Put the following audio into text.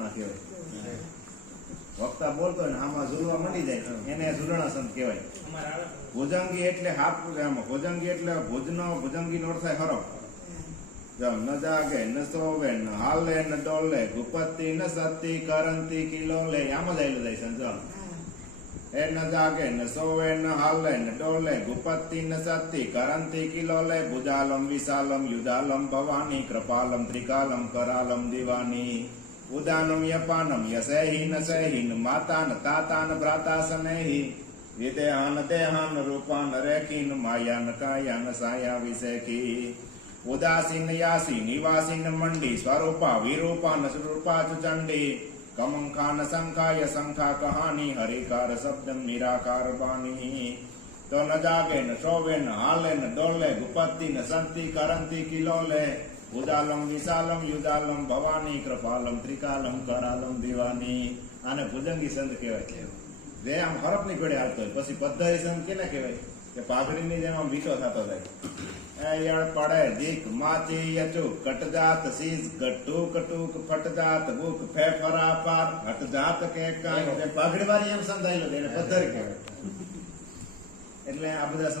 ના કે વક્તા બોલતો ને આમાં જોરવા મની જાય એને જોરણા સં કહેવાય અમાર ભોજંગી એટલે હાપું છે આમાં ભોજંગી એટલે ભોજનો ભોજંગી નોડ થાય હરમ જ નજાકે નસો વેન હાલ લેન ડોલે ગુપત ઇન સત્તી કરંતે કીલોલે યમ જાય લઈ જાય સંજોમ એ નજાકે નસો વેન હાલ લેન ડોલે ગુપત ઇન સત્તી કરંતે કીલોલે બોજાલમ વિશાલમ યુદાલમ ભવાની કૃપાલમ ત્રિકાલમ કરાલમ દિવાની उदानम य पानम य सहहीन सहहीन माता न ताता न भ्राता सनही विदेहान देहान रूपा न रेखीन माया न काया न साया विषेखी उदासीन यासी निवासीन मंडी स्वरूपा विरूपा न स्वरूपा चुचंडी कमंखान संखाय संखा कहानी हरिकार शब्दम निराकार बानी तो न जागे न शोवे न आले न डोले गुपत्ति न संति करंती किलोले ભુજાલમ વિશાલમ યુજાલમ ભવાની કૃપાલમ ત્રિકાલમ કરાલમ દેવાની આને ભુજંગી સંત કહેવાય છે જે આમ હરફની ઘોડે હાલતો હોય પછી પદ્ધતિ સંત કેને કહેવાય કે પાઘડીની જેમ આમ વીટો થતો જાય યાર પડે દીક માચે યચુ કટજાત સીજ કટુક કટુક ફટજાત બુક ફેફરા પાર હટજાત કે કાંઈ પાઘડી વાળી એમ સમજાયેલો એને પદ્ધતિ કહેવાય એટલે આ બધા